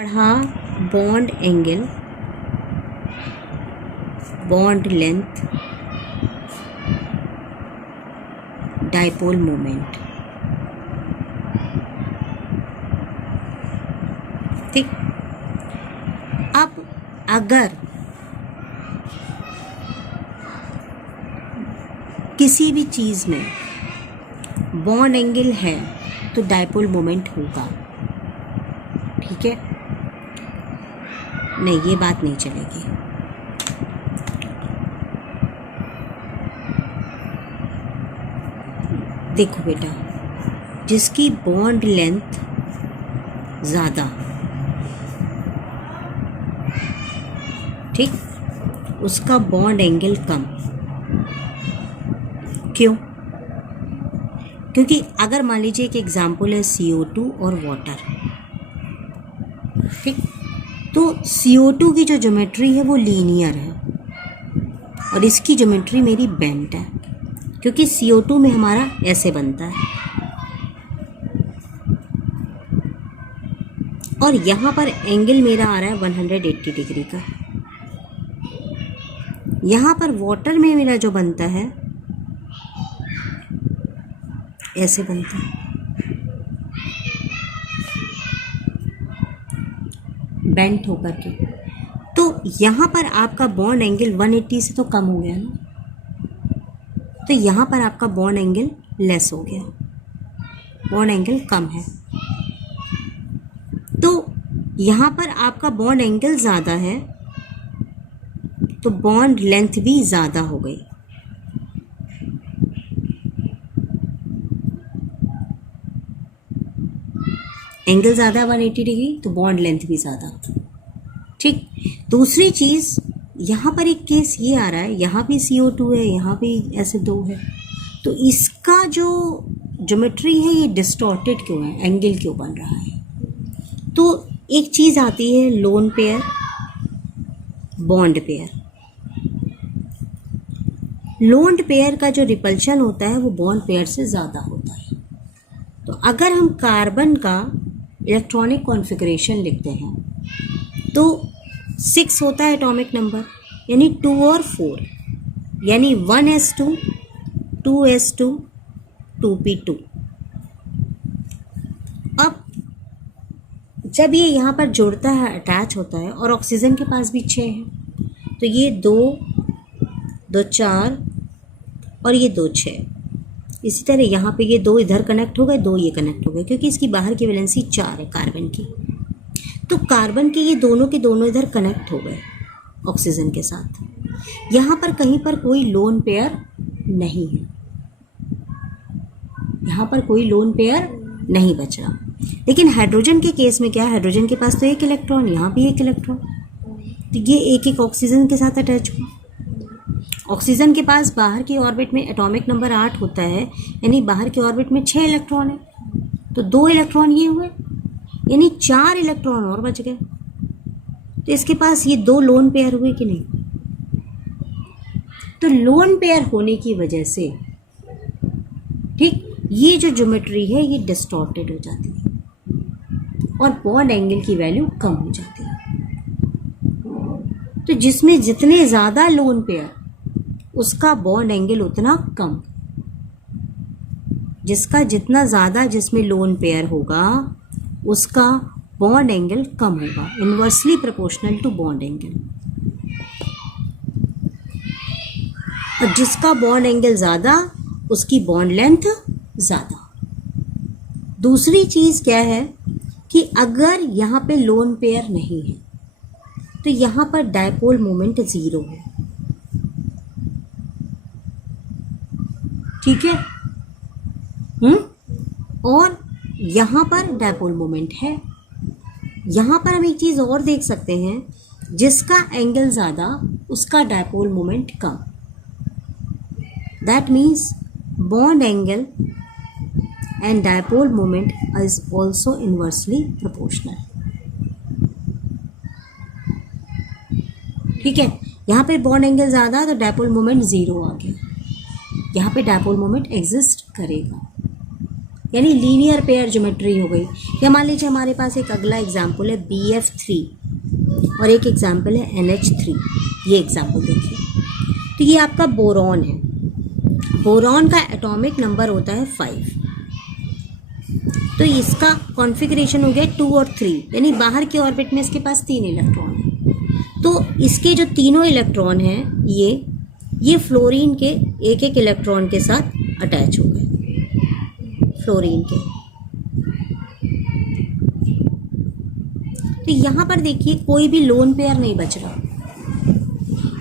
पढ़ा bond angle, bond length, dipole moment. ठीक, अब अगर किसी भी चीज़ में बॉन्ड एंगल है तो डाइपोल मोमेंट होगा। ठीक है, नहीं ये बात नहीं चलेगी। देखो बेटा, जिसकी बॉन्ड लेंथ ज़्यादा, ठीक, उसका बॉन्ड एंगल कम। क्यों? क्योंकि अगर मान लीजिए एक एग्जाम्पल है CO2 और वाटर, ठीक, तो CO2 की जो ज्योमेट्री है वो लीनियर है और इसकी ज्योमेट्री मेरी बेंट है, क्योंकि CO2 में हमारा ऐसे बनता है और यहाँ पर एंगल मेरा आ रहा है 180 डिग्री का। यहाँ पर वाटर में मेरा जो बनता है ऐसे बनता है, बेंट होकर के। तो यहाँ पर आपका बॉन्ड एंगल 180 से तो कम हो गया ना, तो यहाँ पर आपका बॉन्ड एंगल लेस हो गया, बॉन्ड एंगल कम है। तो यहाँ पर आपका बॉन्ड एंगल ज़्यादा है तो बॉन्ड लेंथ भी ज़्यादा हो गई। एंगल ज़्यादा 180 डिग्री तो बॉन्ड लेंथ भी ज़्यादा। ठीक, दूसरी चीज़, यहाँ पर एक केस ये आ रहा है, यहाँ भी CO2 है, यहाँ भी ऐसे दो है, तो इसका जो ज्योमेट्री है ये डिस्टॉर्टेड क्यों है, एंगल क्यों बन रहा है? तो एक चीज़ आती है lone pair, bond pair. Lone pair का जो रिपल्शन होता है वो बॉन्ड पेयर से ज़्यादा होता है। तो अगर हम कार्बन का इलेक्ट्रॉनिक कॉन्फ़िगरेशन लिखते हैं तो 6 होता है एटॉमिक नंबर, यानी 2 और 4, यानी 1s2, 2s2, 2p2। अब जब ये यहाँ पर जुड़ता है, अटैच होता है, और ऑक्सीजन के पास भी 6 है, तो ये 2, 2 4 और ये 2 6। इसी तरह यहाँ पे ये 2 इधर कनेक्ट हो गए, 2 ये कनेक्ट हो गए, क्योंकि इसकी बाहर की वैलेंसी 4 है कार्बन की। तो कार्बन के ये दोनों के दोनों इधर कनेक्ट हो गए ऑक्सीजन के साथ। यहाँ पर कहीं पर कोई लोन पेयर नहीं है, यहाँ पर कोई लोन पेयर नहीं बच रहा। लेकिन हाइड्रोजन के केस में क्या है, हाइड्रोजन के पास तो एक इलेक्ट्रॉन, यहाँ भी एक इलेक्ट्रॉन, तो ये एक एक ऑक्सीजन के साथ अटैच हुआ। ऑक्सीजन के पास बाहर की ऑर्बिट में एटॉमिक नंबर 8 होता है, यानी बाहर की ऑर्बिट में 6 इलेक्ट्रॉन है, तो 2 इलेक्ट्रॉन ये हुए, यानी 4 इलेक्ट्रॉन और बच गए। तो इसके पास ये 2 लोन पेयर हुए कि नहीं? तो लोन पेयर होने की वजह से, ठीक, ये जो ज्योमेट्री है ये डिस्टॉर्टेड हो जाती है और बॉन्ड एंगल की वैल्यू कम हो जाती है। तो जिसमें जितने ज़्यादा लोन पेयर उसका बॉन्ड एंगल उतना कम, जिसका जितना ज़्यादा जिसमें लोन पेयर होगा उसका बॉन्ड एंगल कम होगा, inversely proportional to bond angle. और जिसका बॉन्ड एंगल ज़्यादा उसकी बॉन्ड लेंथ ज़्यादा। दूसरी चीज़ क्या है कि अगर यहाँ पे लोन पेयर नहीं है तो यहाँ पर डायपोल मोमेंट 0 है। ठीक है, और यहाँ पर डायपोल मोमेंट है। यहाँ पर हम एक चीज़ और देख सकते हैं, जिसका एंगल ज़्यादा उसका dipole moment come. That means bond angle and dipole moment is also inversely proportional. ठीक है, यहाँ पे बॉन्ड एंगल ज़्यादा तो डायपोल मोमेंट 0 आ गया, यहाँ पे डायपोल मोमेंट एग्जिस्ट करेगा। यानी लीनियर पेयर ज्योमेट्री हो गई। या मान लीजिए हमारे पास एक अगला एग्जाम्पल है BF3 और एक एग्जाम्पल है NH3। ये एग्जाम्पल देखिए, तो ये आपका बोरॉन है। बोरॉन का एटॉमिक नंबर होता है 5। तो इसका कॉन्फ़िगरेशन हो गया 2 और 3, यानी बाहर के ऑर्बिट में इसके पास 3 इलेक्ट्रॉन हैं। तो इसके जो तीनों इलेक्ट्रॉन हैं ये फ्लोरीन के एक एक इलेक्ट्रॉन के साथ अटैच हो गए, फ्लोरीन के। तो यहाँ पर देखिए कोई भी लोन पेयर नहीं बच रहा,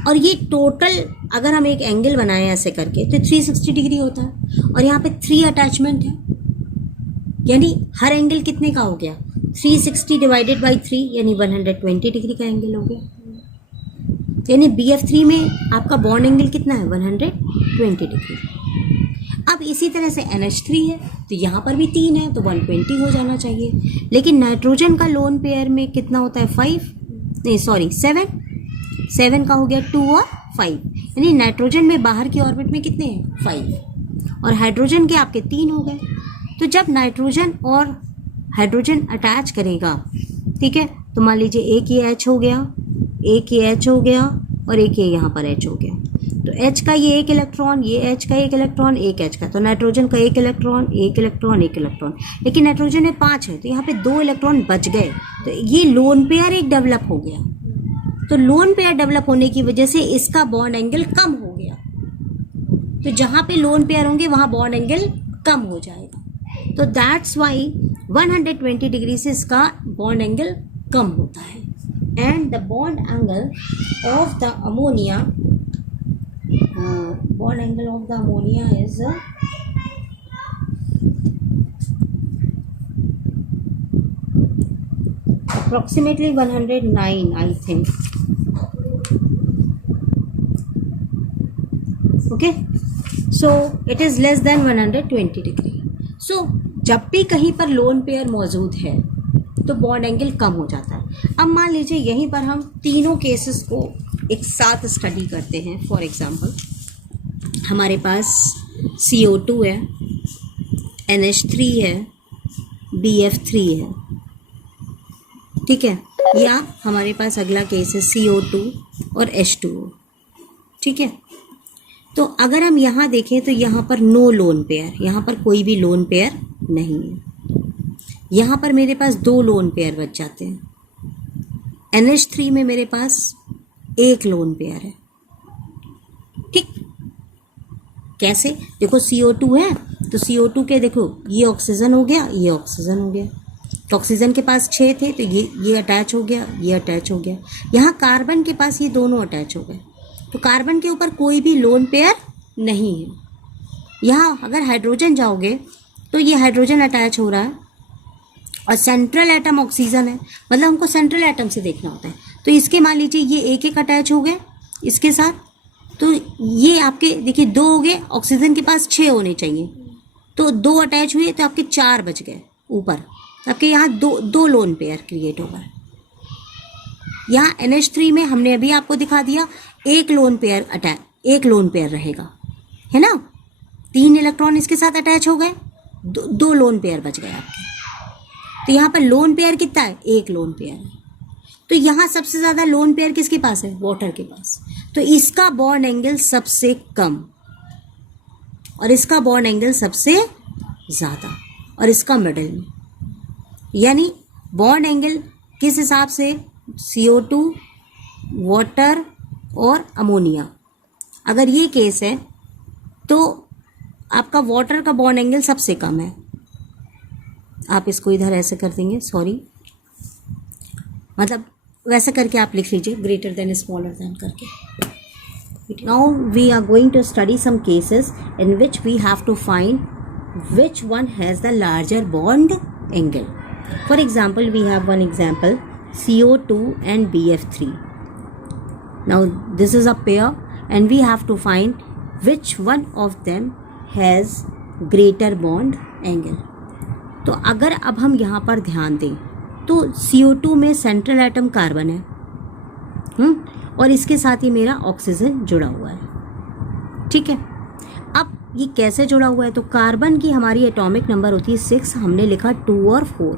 और ये टोटल अगर हम एक एंगल बनाएं ऐसे करके तो 360 डिग्री होता है, और यहाँ पे 3 अटैचमेंट है, यानी हर एंगल कितने का हो गया 360 डिवाइडेड बाई 3, यानी 120 डिग्री का एंगल हो गया। यानी BF3 में आपका बॉन्ड एंगल कितना है 120 डिग्री। अब इसी तरह से NH3 है, तो यहाँ पर भी 3 है तो 120 हो जाना चाहिए। लेकिन नाइट्रोजन का लोन पेयर में कितना होता है 7 का हो गया 2 और 5, यानी नाइट्रोजन में बाहर की ऑर्बिट में कितने हैं 5, और हाइड्रोजन के आपके 3 हो गए। तो जब नाइट्रोजन और हाइड्रोजन अटैच करेगा, ठीक है, तो मान लीजिए एक ये H हो गया, एक ये H हो गया, और एक ये यहाँ पर H हो गया। तो H का ये एक इलेक्ट्रॉन, ये H का एक इलेक्ट्रॉन, एक H का, तो नाइट्रोजन का एक इलेक्ट्रॉन, एक इलेक्ट्रॉन, एक इलेक्ट्रॉन। लेकिन नाइट्रोजन में 5 है, तो यहाँ पे 2 इलेक्ट्रॉन बच गए, तो ये लोन पेयर एक डेवलप हो गया। तो लोन पेयर डेवलप होने की वजह से इसका बॉन्ड एंगल कम हो गया। तो जहाँ पे लोन पेयर होंगे वहाँ बॉन्ड एंगल कम हो जाएगा। तो दैट्स वाई 120 डिग्री से इसका बॉन्ड एंगल कम होता है। And the bond angle of the ammonia is approximately 109, I think. Okay, so it is less than 120 degree. So जब भी कहीं पर लोन पेयर मौजूद है तो बॉन्ड एंगल कम हो जाता है। अब मान लीजिए यहीं पर हम तीनों केसेस को एक साथ स्टडी करते हैं। फॉर एग्जांपल हमारे पास CO2 है, NH3 है, BF3 है, ठीक है, या हमारे पास अगला केस है CO2 और H2O, ठीक है। तो अगर हम यहाँ देखें तो यहाँ पर नो लोन पेयर, यहाँ पर कोई भी लोन पेयर नहीं है। यहाँ पर मेरे पास 2 लोन पेयर बच जाते हैं। NH3 में मेरे पास 1 लोन पेयर है, ठीक। कैसे? देखो CO2 है तो CO2 के देखो ये ऑक्सीजन हो गया, ये ऑक्सीजन हो गया, तो ऑक्सीजन के पास 6 थे तो ये अटैच हो गया, ये अटैच हो गया। यहाँ कार्बन के पास ये दोनों अटैच हो गए, तो कार्बन के ऊपर कोई भी लोन पेयर नहीं है। यहाँ अगर हाइड्रोजन जाओगे तो ये हाइड्रोजन अटैच हो रहा है, और सेंट्रल एटम ऑक्सीजन है, मतलब हमको सेंट्रल एटम से देखना होता है। तो इसके मान लीजिए ये एक एक अटैच हो गए इसके साथ, तो ये आपके देखिए 2 हो गए, ऑक्सीजन के पास 6 होने चाहिए, तो 2 अटैच हुए तो आपके 4 बच गए ऊपर, आपके यहाँ दो लोन पेयर क्रिएट होगा। यहाँ NH3 में हमने अभी आपको दिखा दिया 1 लोन पेयर रहेगा, है ना। 3 इलेक्ट्रॉन इसके साथ अटैच हो गए, 2 लोन पेयर बच गए आपके। तो यहाँ पर लोन पेयर कितना है 1 लोन पेयर है। तो यहाँ सबसे ज़्यादा लोन पेयर किसके पास है वाटर के पास, तो इसका बॉन्ड एंगल सबसे कम और इसका बॉन्ड एंगल सबसे ज़्यादा, और इसका मिडिल में। यानी बॉन्ड एंगल किस हिसाब से CO2, वाटर और अमोनिया, अगर ये केस है तो आपका वाटर का बॉन्ड एंगल सबसे कम है। आप इसको इधर ऐसे कर देंगे, सॉरी, मतलब वैसे करके आप लिख लीजिए, ग्रेटर देन स्मॉलर देन करके। Now we are going to study some cases in which we have to find which one has the larger bond angle. For example, we have one example, CO2 and BF3. Now this is a pair and we have to find which one of them has greater bond angle. तो अगर अब हम यहाँ पर ध्यान दें तो CO2 में सेंट्रल एटम कार्बन है, और इसके साथ ही मेरा ऑक्सीजन जुड़ा हुआ है, ठीक है। अब ये कैसे जुड़ा हुआ है, तो कार्बन की हमारी एटॉमिक नंबर होती है 6, हमने लिखा 2 और 4,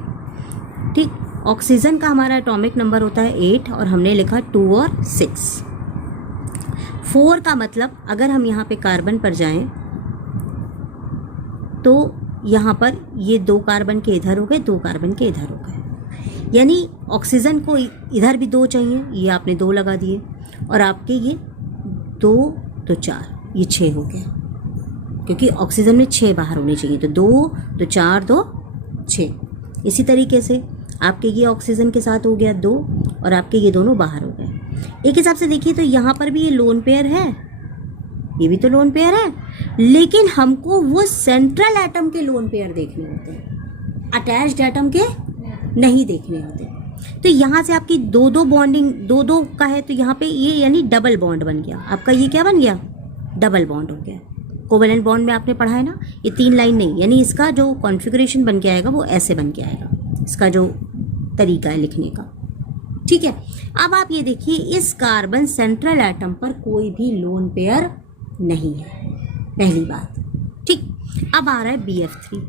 ठीक। ऑक्सीजन का हमारा एटॉमिक नंबर होता है 8 और हमने लिखा 2 और 6। 4 का मतलब अगर हम यहाँ पे कार्बन पर जाएं तो यहाँ पर ये 2 कार्बन के इधर हो गए, 2 कार्बन के इधर हो गए, यानी ऑक्सीजन को इधर भी 2 चाहिए, ये आपने 2 लगा दिए, और आपके ये 2 तो 4, ये 6 हो गया, क्योंकि ऑक्सीजन में 6 बाहर होने चाहिए, तो 2 तो 4 2 6। इसी तरीके से आपके ये ऑक्सीजन के साथ हो गया 2 और आपके ये दोनों बाहर हो गए। एक हिसाब से देखिए तो यहाँ पर भी ये लोन पेयर है, ये भी तो लोन पेयर है, लेकिन हमको वो सेंट्रल एटम के लोन पेयर देखने होते हैं, अटैच्ड एटम के नहीं देखने होते। तो यहाँ से आपकी 2-2 बॉन्डिंग 2-2 का है, तो यहाँ पे ये यानी डबल बॉन्ड बन गया आपका, ये क्या बन गया, डबल बॉन्ड हो गया। कोवेलेंट बॉन्ड में आपने पढ़ा है ना, ये 3 लाइन नहीं, यानी इसका जो कॉन्फ़िगरेशन बन के आएगा वो ऐसे बन के आएगा, इसका जो तरीका है लिखने का, ठीक है। अब आप ये देखिए इस कार्बन सेंट्रल एटम पर कोई भी लोन पेयर नहीं है, पहली बात, ठीक। अब आ रहा है BF3।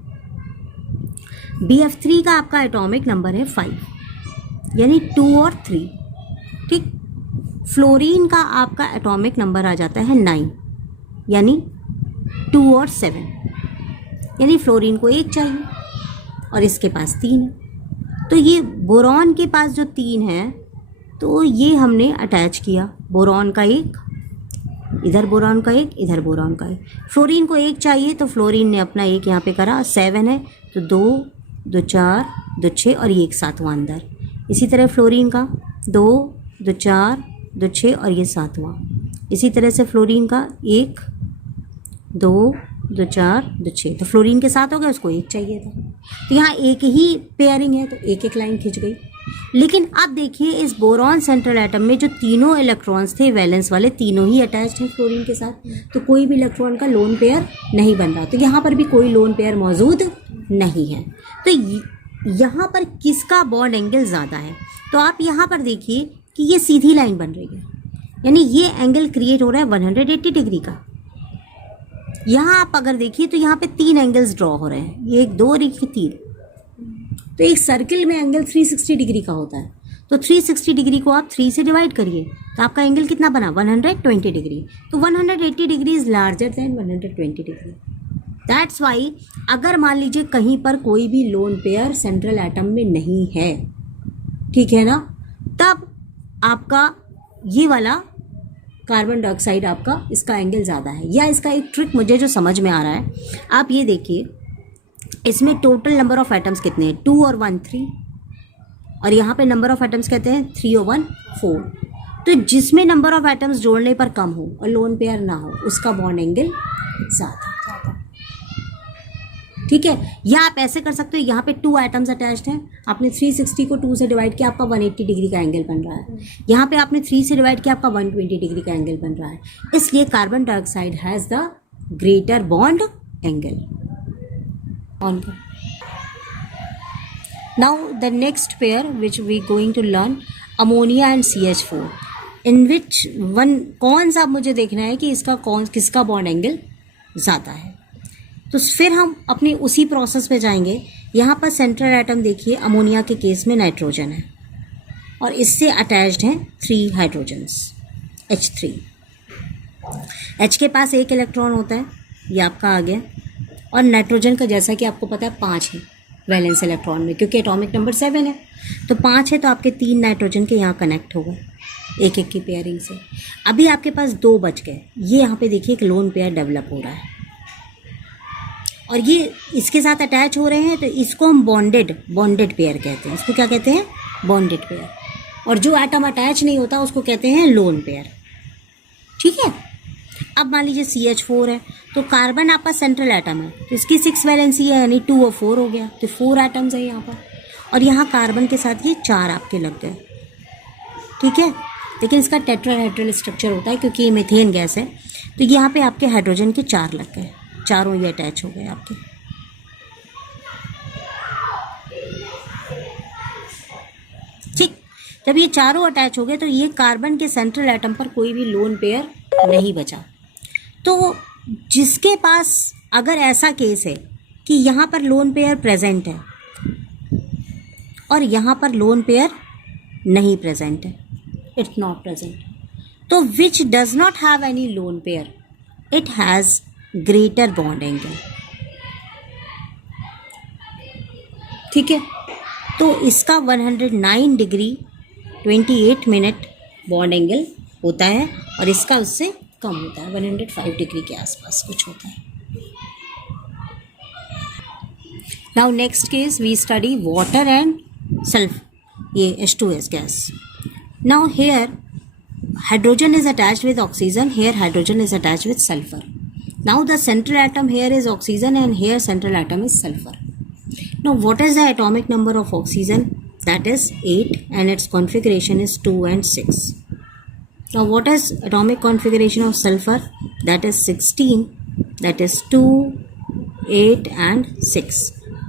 BF3 का आपका एटॉमिक नंबर है 5, यानी 2 और 3, ठीक। फ्लोरीन का आपका एटॉमिक नंबर आ जाता है 9, यानी 2 और 7, यानी फ्लोरीन को 1 चाहिए और इसके पास 3 है। तो ये बोरॉन के पास जो 3 है तो ये हमने अटैच किया, बोरॉन का 1, इधर बोरॉन का 1, इधर बोरॉन का 1। फ्लोरीन को 1 चाहिए तो फ्लोरीन ने अपना 1 यहाँ पे करा, 7 है तो 2 2 4 2 6 और ये एक 7वां अंदर। इसी तरह फ्लोरीन का 2 2 4 2 6 और ये 7वां। इसी तरह से फ्लोरीन का 1 2 2 4 2 6, तो फ्लोरीन के साथ हो गया, उसको 1 चाहिए था, तो यहाँ एक ही पेयरिंग है तो एक एक लाइन खिंच गई। लेकिन अब देखिए इस बोरॉन सेंट्रल एटम में जो तीनों इलेक्ट्रॉन्स थे वैलेंस वाले, तीनों ही अटैच्ड हैं फ्लोरीन के साथ, तो कोई भी इलेक्ट्रॉन का लोन पेयर नहीं बन रहा, तो यहाँ पर भी कोई लोन पेयर मौजूद नहीं है। तो यहाँ पर किसका बॉन्ड एंगल ज़्यादा है, तो आप यहाँ पर देखिए कि ये सीधी लाइन बन रही है, यानी ये एंगल क्रिएट हो रहा है 180 डिग्री का। यहाँ आप अगर देखिए तो यहाँ पे 3 एंगल्स ड्रॉ हो रहे हैं, ये 1 2 और 1 3, तो एक सर्किल में एंगल 360 डिग्री का होता है, तो 360 डिग्री को आप 3 से डिवाइड करिए तो आपका एंगल कितना बना, 120 डिग्री। तो 180 degree is larger than 120 degree. That's why अगर मान लीजिए कहीं पर कोई भी लोन पेयर सेंट्रल एटम में नहीं है, ठीक है ना, तब आपका ये वाला कार्बन डाइऑक्साइड आपका इसका एंगल ज़्यादा है। या इसका एक ट्रिक मुझे जो समझ में आ रहा है, आप ये देखिए इसमें टोटल नंबर ऑफ एटम्स कितने हैं, 2 और 1 3, और यहाँ पे नंबर ऑफ एटम्स कहते हैं 3 और 1 4। तो जिसमें नंबर ऑफ एटम्स जोड़ने पर कम हो और लोन पेयर ना हो उसका बॉन्ड एंगल ज़्यादा, ठीक है। या आप ऐसे कर सकते हो, यहाँ पे 2 एटम्स अटैच्ड हैं, आपने 360 को 2 से डिवाइड किया, आपका 180 डिग्री का एंगल बन रहा है। यहाँ पे आपने 3 से डिवाइड किया, आपका 120 डिग्री का एंगल बन रहा है। इसलिए carbon dioxide has the greater bond angle. ऑन कर। Now the next pair which we going to learn, ammonia and CH4, in which one, कौन सा मुझे देखना है कि इसका किसका बॉन्ड एंगल ज़्यादा है। तो फिर हम अपनी उसी प्रोसेस पे जाएंगे। यहाँ पर सेंट्रल एटम देखिए, अमोनिया के केस में नाइट्रोजन है और इससे अटैच्ड हैं 3 हाइड्रोजन्स, H3। H के पास 1 इलेक्ट्रॉन होता है, ये आपका आ गया, और नाइट्रोजन का जैसा कि आपको पता है 5 है वैलेंस इलेक्ट्रॉन में, क्योंकि एटॉमिक नंबर 7 है, तो 5 है, तो आपके 3 नाइट्रोजन के यहाँ कनेक्ट हो गए एक एक की पेयरिंग से। अभी आपके पास 2 बच गए, ये यहाँ पे देखिए एक लोन पेयर डेवलप हो रहा है और ये इसके साथ अटैच हो रहे हैं, तो इसको हम बॉन्डेड पेयर कहते हैं। इसको क्या कहते हैं, बॉन्डेड पेयर। और जो एटम अटैच नहीं होता उसको कहते हैं लोन पेयर, ठीक है। अब मान लीजिए CH4 है, तो कार्बन आपका सेंट्रल एटम है, तो इसकी 6 वैलेंसी है, यानी 2 और 4 हो गया, तो 4 एटम्स है यहाँ पर, और यहाँ कार्बन के साथ ये 4 आपके लग गए, ठीक है। लेकिन इसका टेट्राहेड्रल स्ट्रक्चर होता है क्योंकि ये मीथेन गैस है, तो यहाँ पे आपके हाइड्रोजन के 4 लग गए, चारों ये अटैच हो गए आपके। ठीक, जब ये चारों अटैच हो गए तो ये कार्बन के सेंट्रल एटम पर कोई भी लोन पेयर नहीं बचा। तो जिसके पास अगर ऐसा केस है कि यहाँ पर लोन पेयर प्रेजेंट है और यहाँ पर लोन पेयर नहीं प्रेजेंट है, इट्स नॉट प्रेजेंट, तो which does not have any lone pair, it has greater bond angle. ठीक है, तो इसका 109 डिग्री 28 मिनट बॉन्ड एंगल होता है और इसका उससे कम होता है, 105 डिग्री के आसपास कुछ होता है। Now next case we study water and सल्फ, ये H2S gas. Now here hydrogen is attached with oxygen, here hydrogen is attached with sulfur. Now the central atom here is oxygen and here central atom is sulfur. Now what is the atomic number of oxygen? That is 8 and its configuration is 2 and 6. Now what is atomic configuration of sulfur? That is 16, that is 2, 8 and 6.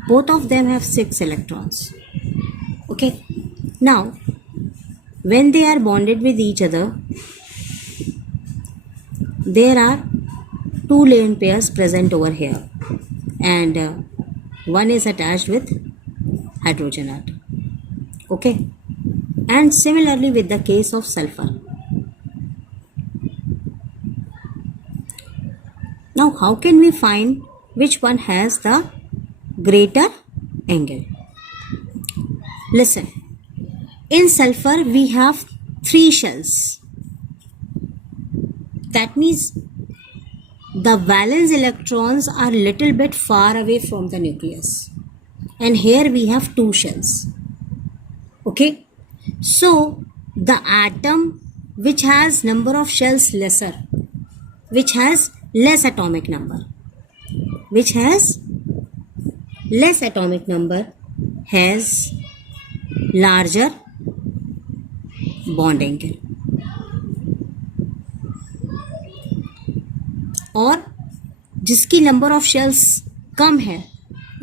Both of them have 6 electrons. Okay. Now when they are bonded with each other, there are 2 lone pairs present over here and one is attached with hydrogen atom. Okay, and similarly with the case of sulfur. Now how can we find which one has the greater angle? Listen, in sulfur we have 3 shells. That means the valence electrons are little bit far away from the nucleus, and here we have 2 shells. Okay, so the atom which has number of shells lesser, which has less atomic number, has larger bond angle, और जिसकी number of shells कम है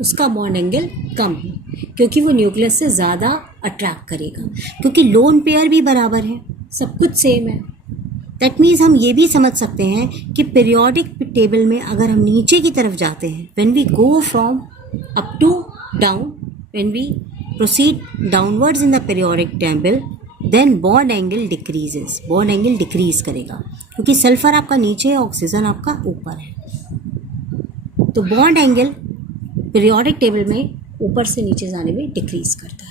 उसका bond angle कम है, क्योंकि वो nucleus से ज़्यादा attract करेगा, क्योंकि लोन पेयर भी बराबर है, सब कुछ सेम है। दैट मीन्स हम ये भी समझ सकते हैं कि पीरियोडिक टेबल में अगर हम नीचे की तरफ जाते हैं, when we go from up to down, when we proceed downwards in the periodic table, then bond angle decreases, bond angle decrease करेगा, क्योंकि सल्फर आपका नीचे है, ऑक्सीजन आपका ऊपर है, तो बॉन्ड एंगल पीरियोडिक टेबल में ऊपर से नीचे जाने में डिक्रीज करता है।